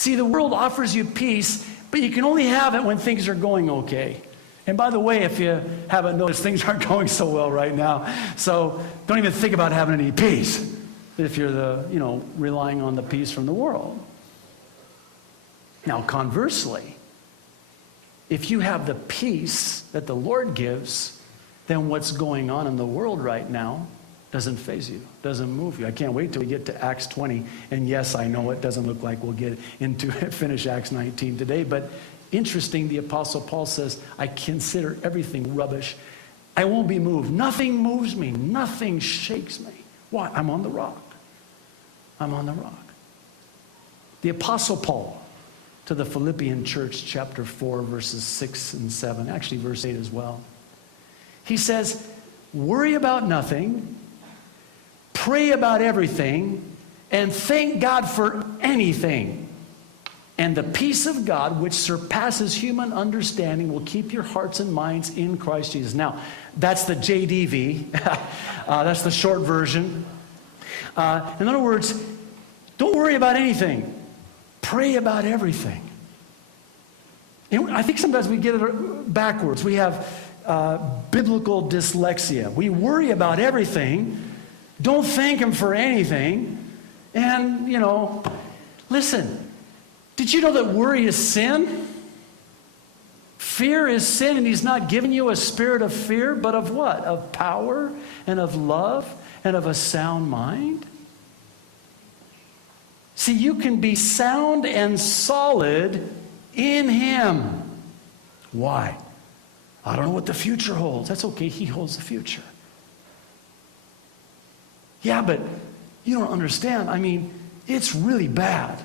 See, the world offers you peace, but you can only have it when things are going okay. And by the way, if you haven't noticed, things aren't going so well right now. So don't even think about having any peace if you're relying on the peace from the world. Now, conversely, if you have the peace that the Lord gives, then what's going on in the world right now doesn't faze you, doesn't move you. I can't wait till we get to Acts 20. And yes, I know it doesn't look like we'll get into finish Acts 19 today, but interesting, the Apostle Paul says, I consider everything rubbish. I won't be moved. Nothing moves me. Nothing shakes me. Why? I'm on the rock. I'm on the rock. The Apostle Paul to the Philippian church, chapter 4, verses 6 and 7, actually verse 8 as well. He says, worry about nothing, pray about everything, and thank God for anything. And the peace of God, which surpasses human understanding, will keep your hearts and minds in Christ Jesus. Now, that's the JDV. That's the short version. In other words, don't worry about anything. Pray about everything. And I think sometimes we get it backwards. We have biblical dyslexia. We worry about everything, don't thank Him for anything, and, listen. Did you know that worry is sin? Fear is sin, and He's not giving you a spirit of fear, but of what? Of power and of love and of a sound mind. See, you can be sound and solid in Him. Why? I don't know what the future holds. That's okay, He holds the future. Yeah, but you don't understand. I mean, it's really bad.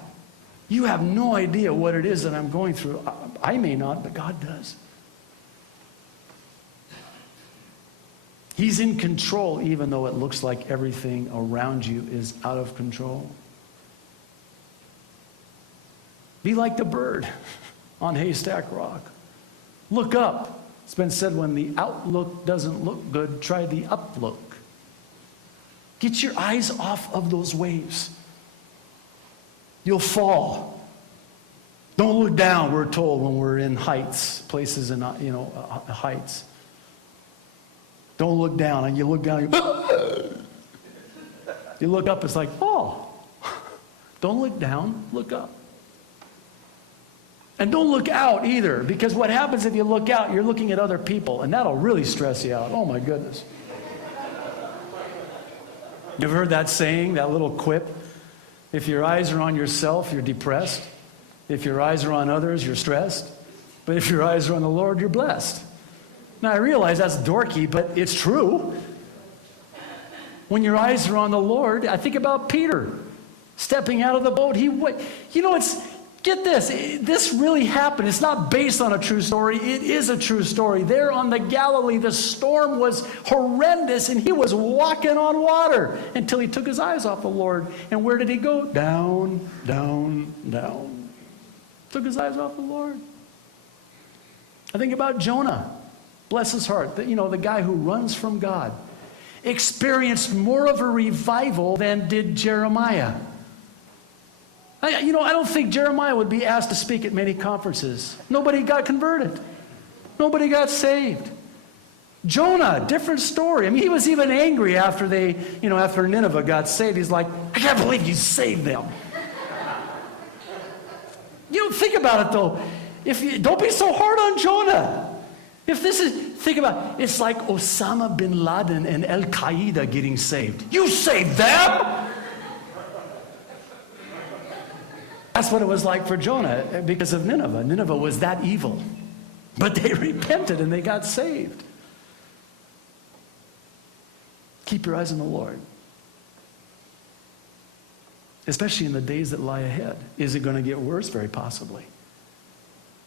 You have no idea what it is that I'm going through. I may not, but God does. He's in control, even though it looks like everything around you is out of control. Be like the bird on Haystack Rock. Look up. It's been said, when the outlook doesn't look good, try the uplook. Get your eyes off of those waves. You'll fall. Don't look down, we're told, when we're in heights, places in, heights. Don't look down. And you look down, you look up, it's like, oh. Don't look down, look up. And don't look out either, because what happens if you look out, you're looking at other people, and that'll really stress you out. Oh my goodness. You've heard that saying, that little quip? If your eyes are on yourself, you're depressed. If your eyes are on others, you're stressed. But if your eyes are on the Lord, you're blessed. Now, I realize that's dorky, but it's true. When your eyes are on the Lord, I think about Peter stepping out of the boat. Get this. This really happened. It's not based on a true story. It is a true story. There on the Galilee, the storm was horrendous, and he was walking on water until he took his eyes off the Lord. And where did he go? Down, down, down. Took his eyes off the Lord. I think about Jonah. Bless his heart. The guy who runs from God. Experienced more of a revival than did Jeremiah. I don't think Jeremiah would be asked to speak at many conferences. Nobody got converted. Nobody got saved. Jonah, different story. I mean, he was even angry after after Nineveh got saved. He's like, I can't believe you saved them. Think about it though. Don't be so hard on Jonah. Think about it. It's like Osama bin Laden and Al-Qaeda getting saved. You saved them? That's what it was like for Jonah because of Nineveh. Nineveh was that evil. But they repented and they got saved. Keep your eyes on the Lord. Especially in the days that lie ahead. Is it going to get worse? Very possibly.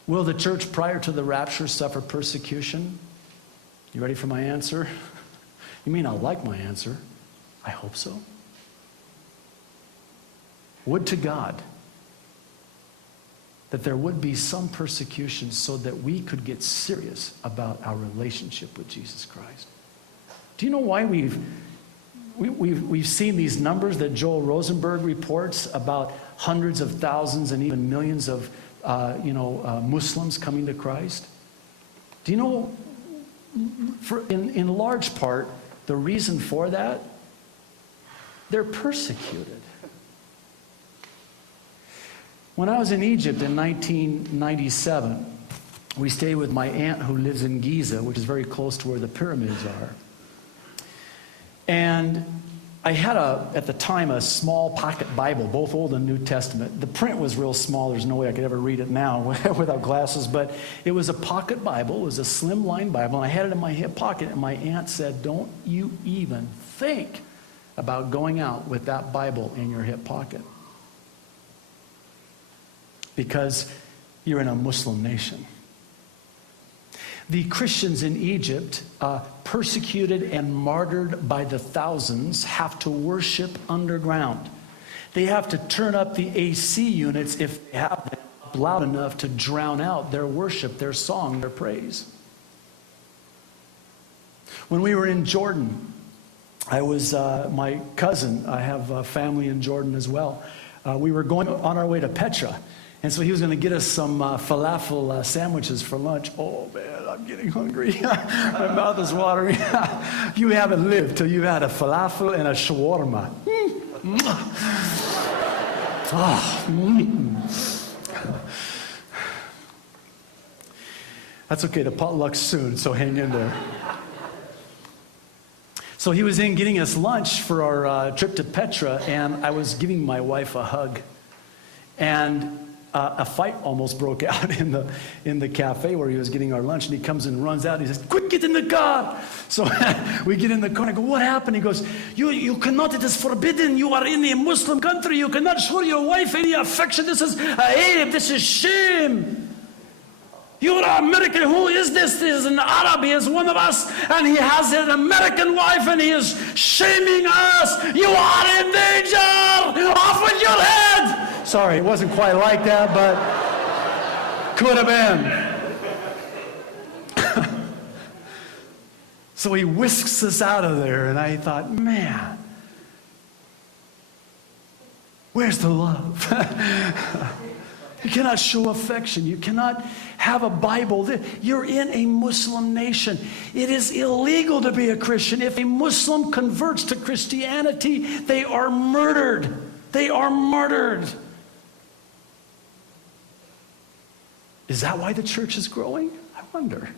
Will the church prior to the rapture suffer persecution? You ready for my answer? You may not like my answer. I hope so. Would to God that there would be some persecution so that we could get serious about our relationship with Jesus Christ. Do you know why we've seen these numbers that Joel Rosenberg reports about hundreds of thousands and even millions of Muslims coming to Christ. Do you know, in large part, the reason for that? They're persecuted. When I was in Egypt in 1997, we stayed with my aunt who lives in Giza, which is very close to where the pyramids are. And I had, at the time, a small pocket Bible, both Old and New Testament. The print was real small. There's no way I could ever read it now without glasses. But it was a pocket Bible. It was a slimline Bible. And I had it in my hip pocket. And my aunt said, "Don't you even think about going out with that Bible in your hip pocket. Because you're in a Muslim nation." The Christians in Egypt, persecuted and martyred by the thousands, have to worship underground. They have to turn up the AC units, if they have them, loud enough to drown out their worship, their song, their praise. When we were in Jordan, I was, my cousin, I have a family in Jordan as well. We were going on our way to Petra. And so he was going to get us some falafel sandwiches for lunch. Oh, man, I'm getting hungry. My mouth is watering. You haven't lived till you've had a falafel and a shawarma. That's okay. The potluck's soon, so hang in there. So he was in getting us lunch for our trip to Petra, and I was giving my wife a hug. And a fight almost broke out in the cafe where he was getting our lunch, and he comes and runs out and he says, "Quick, get in the car!" So we get in the car and I go, "What happened?" He goes, you cannot, it is forbidden. You are in a Muslim country. You cannot show your wife any affection. This is hate. This is shame. You are American. Who is this? This is an Arab. He is one of us, and he has an American wife, and he is shaming us. You are in danger. Off with your head. Sorry, it wasn't quite like that, but could have been. So he whisks us out of there, and I thought, man, where's the love? You cannot show affection. You cannot have a Bible. You're in a Muslim nation. It is illegal to be a Christian. If a Muslim converts to Christianity, they are murdered. They are martyred. Is that why the church is growing? I wonder.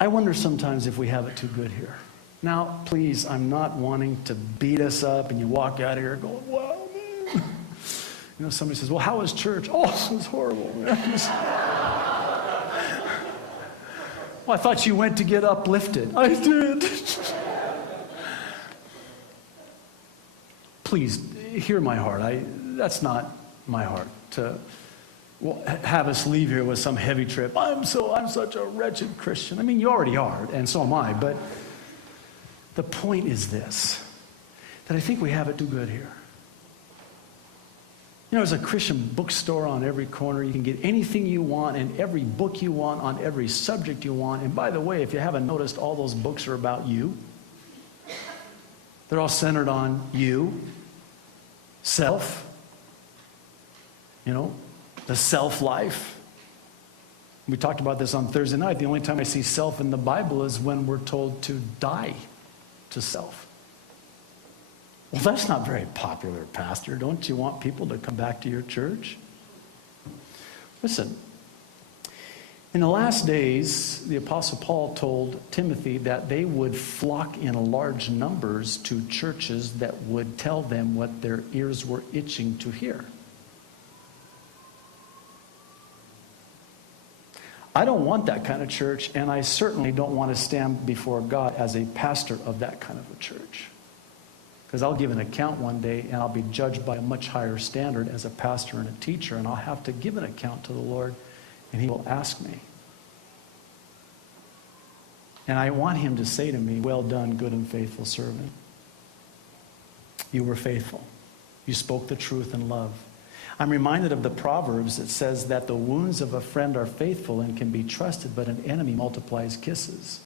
I wonder sometimes if we have it too good here. Now, please, I'm not wanting to beat us up and you walk out of here going, "Wow, man." You know, somebody says, "Well, how was church?" "Oh, it was horrible, man." "Well, I thought you went to get uplifted." "I did." Please, hear my heart. That's not my heart to have us leave here with some heavy trip. I'm such a wretched Christian. I mean, you already are, and so am I, but the point is this, that I think we have it too good here. You know, there's a Christian bookstore on every corner. You can get anything you want and every book you want on every subject you want. And by the way, if you haven't noticed, all those books are about you. They're all centered on you, self, the self-life. We talked about this on Thursday night. The only time I see self in the Bible is when we're told to die to self. Well, that's not very popular, Pastor. Don't you want people to come back to your church? Listen, in the last days, the Apostle Paul told Timothy that they would flock in large numbers to churches that would tell them what their ears were itching to hear. I don't want that kind of church, and I certainly don't want to stand before God as a pastor of that kind of a church. Because I'll give an account one day, and I'll be judged by a much higher standard as a pastor and a teacher, and I'll have to give an account to the Lord, and he will ask me. And I want him to say to me, "Well done, good and faithful servant. You were faithful. You spoke the truth in love. I'm reminded of the Proverbs that says that the wounds of a friend are faithful and can be trusted, but an enemy multiplies kisses.